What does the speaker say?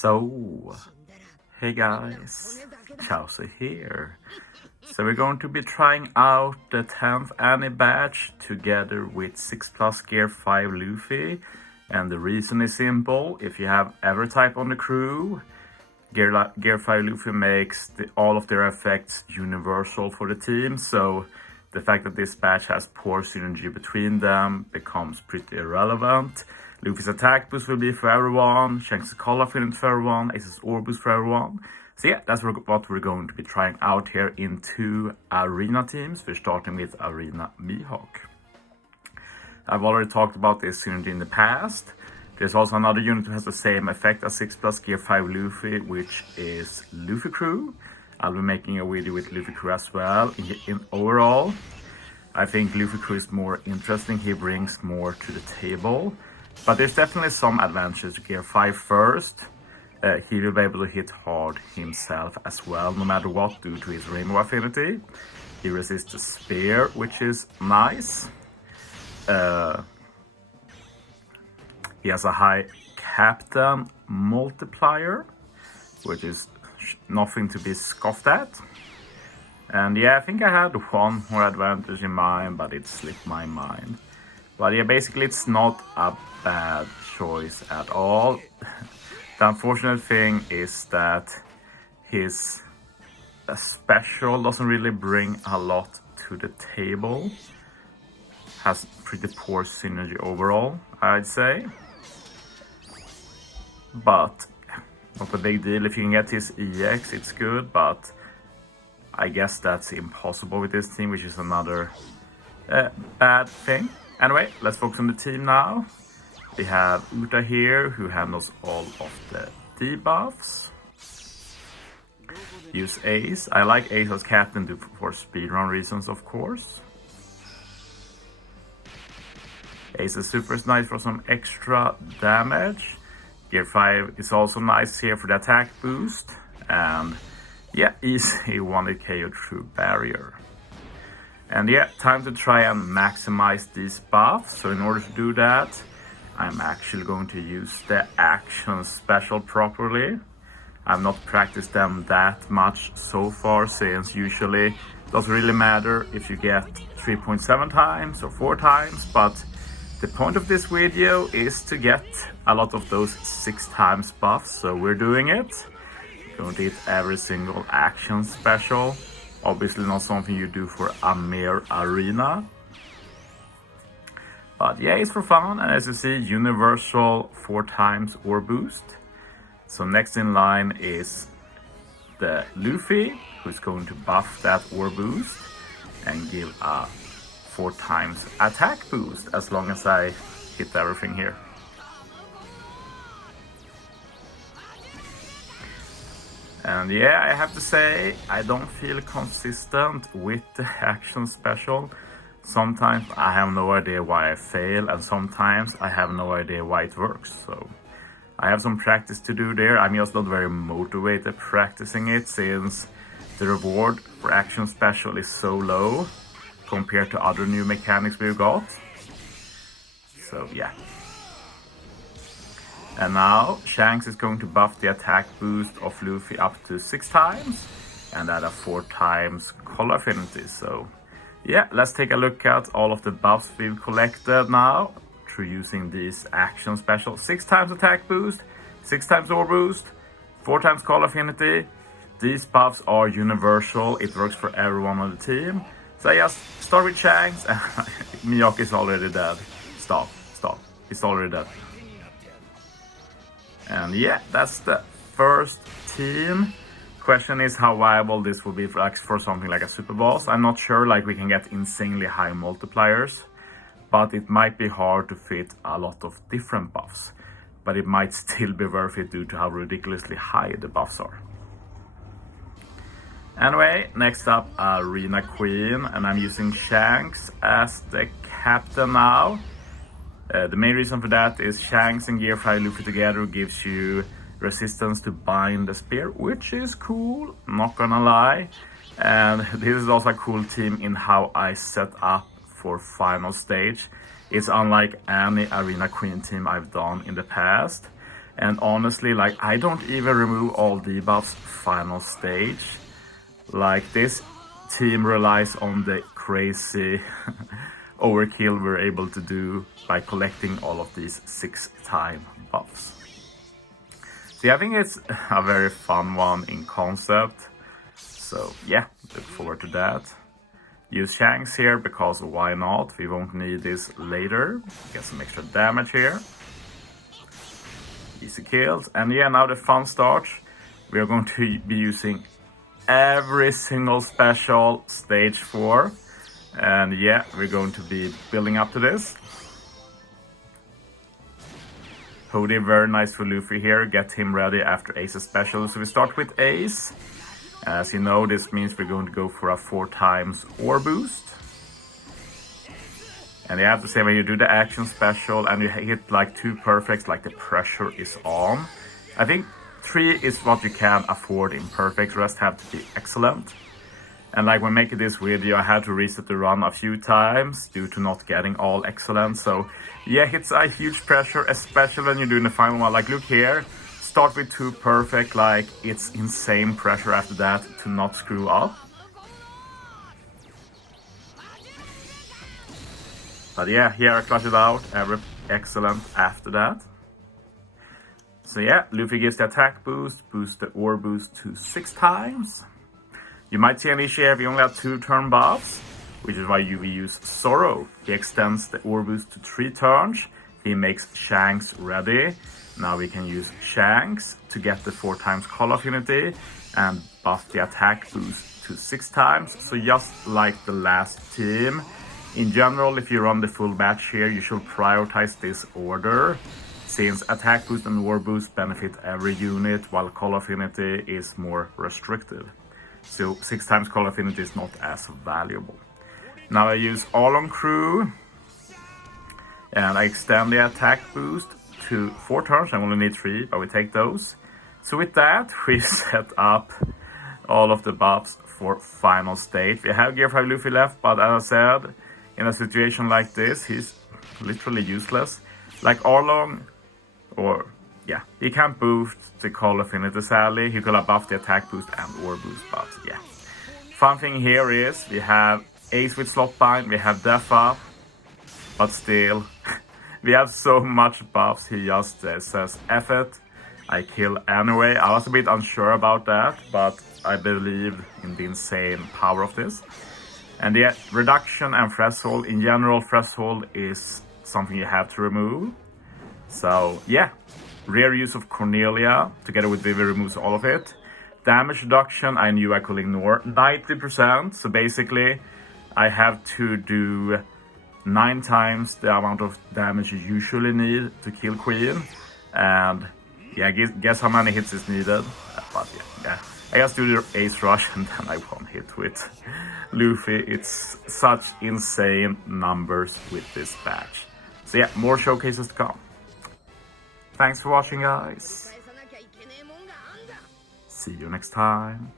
So, hey guys, Chauzu here. So we're going to be trying out the 10th Anni badge together with 6 plus Gear 5 Luffy. And the reason is simple: if you have every type on the crew, Gear 5 Luffy makes all of their effects universal for the team. So the fact that this badge has poor synergy between them becomes pretty irrelevant. Luffy's attack boost will be for everyone, Shanks' color affinity for everyone, Ace's orb boost for everyone. So yeah, that's what we're going to be trying out here in 2 arena teams. We're starting with Arena Mihawk. I've already talked about this synergy in the past. There's also another unit who has the same effect as 6 plus Gear 5 Luffy, which is Luffy Crew. I'll be making a video with Luffy Crew as well. In overall, I think Luffy Crew is more interesting. He brings more to the table. But there's definitely some advantages to Gear 5 first. He will be able to hit hard himself as well, no matter what, due to his rainbow affinity. He resists the spear, which is nice. He has a high captain multiplier, which is nothing to be scoffed at. And yeah, I think I had one more advantage in mind, but it slipped my mind. But yeah, basically it's not a bad choice at all. The unfortunate thing is that his special doesn't really bring a lot to the table. Has pretty poor synergy overall, I'd say. But not a big deal. If you can get his EX, it's good, but I guess that's impossible with this team, which is another bad thing. Anyway, let's focus on the team now. We have Uta here, who handles all of the debuffs. Use Ace. I like Ace as captain for speedrun reasons, of course. Ace is super nice for some extra damage. Gear 5 is also nice here for the attack boost. And yeah, easy 1 KO through barrier. And yeah, time to try and maximize these buffs. So in order to do that, I'm actually going to use the action special properly. I've not practiced them that much so far, since usually it doesn't really matter if you get 3.7 times or 4 times, but the point of this video is to get a lot of those 6 times buffs, so we're doing it. Going to hit every single action special. Obviously not something you do for a mere arena. But yeah, it's for fun, and as you see, universal 4 times orb boost. So next in line is the Luffy, who's going to buff that orb boost and give a 4 times attack boost, as long as I hit everything here. And yeah, I have to say, I don't feel consistent with the action special. Sometimes I have no idea why I fail, and sometimes I have no idea why it works. So I have some practice to do there. I'm just not very motivated practicing it, since the reward for action special is so low compared to other new mechanics we've got. So yeah. And now Shanks is going to buff the attack boost of Luffy up to 6 times and add a 4 times color affinity. So yeah, let's take a look at all of the buffs we've collected now through using these action specials. 6 times attack boost, 6 times orb boost, 4 times color affinity. These buffs are universal. It works for everyone on the team. So I just start with Shanks. Mihawk is already dead. Stop. He's already dead. And yeah, that's the first team. Question is how viable this will be for something like a super boss. I'm not sure, like we can get insanely high multipliers, but it might be hard to fit a lot of different buffs. But it might still be worth it due to how ridiculously high the buffs are. Anyway, next up, Arena Queen, and I'm using Shanks as the captain now. The main reason for that is Shanks and Gear 5 Luffy together gives you resistance to bind the spear, which is cool, not gonna lie. And this is also a cool team in how I set up for final stage. It's unlike any Arena Queen team I've done in the past. And honestly, like, I don't even remove all debuffs final stage. Like, this team relies on the crazy overkill we're able to do by collecting all of these 6-time buffs. So yeah, I think it's a very fun one in concept. So yeah, look forward to that. Use Shanks here because why not? We won't need this later. Get some extra damage here. Easy kills. And yeah, now the fun starts. We are going to be using every single special stage 4. And yeah, we're going to be building up to this. Hody, very nice for Luffy here. Get him ready after Ace's special. So we start with Ace. As you know, this means we're going to go for a 4x ore boost. And you have to say, when you do the action special and you hit like 2 perfects, like the pressure is on. I think 3 is what you can afford in perfect, rest have to be excellent. And like when making this video, I had to reset the run a few times due to not getting all excellent. So yeah, it's a huge pressure, especially when you're doing the final one. Like look here, start with 2 perfect, like it's insane pressure after that to not screw up. But yeah, here I clutch it out, every excellent after that. So yeah, Luffy gets the attack boost, boost the ore boost to 6 times. You might see an issue here, we only have 2 turn buffs, which is why we use Zoro. He extends the ore boost to 3 turns, he makes Shanks ready. Now we can use Shanks to get the 4x call affinity and buff the attack boost to 6 times. So just like the last team, in general, if you run the full batch here, you should prioritize this order, since attack boost and war boost benefit every unit, while call affinity is more restricted. So 6x call affinity is not as valuable. Now I use all on crew, and I extend the attack boost to 4 turns. I only need 3, but we take those. So with that, we set up all of the buffs for final stage. We have Gear 5 Luffy left, but as I said, in a situation like this, he's literally useless. Like Arlong, or yeah, he can't boost the call affinity sadly. He could have buffed the attack boost and ore boost, but yeah. Fun thing here is we have Ace with slot bind, we have Death up, but still we have so much buffs. He just says F it, I kill anyway. I was a bit unsure about that, but I believe in the insane power of this. And the reduction and threshold, in general, threshold is something you have to remove. So yeah, rare use of Cornelia together with Vivi removes all of it. Damage reduction, I knew I could ignore 90%. So basically, I have to do 9 times the amount of damage you usually need to kill Queen. And yeah, guess how many hits is needed. But yeah. I just do the Ace Rush and then I one hit with Luffy. It's such insane numbers with this batch. So yeah, more showcases to come. Thanks for watching, guys. See you next time.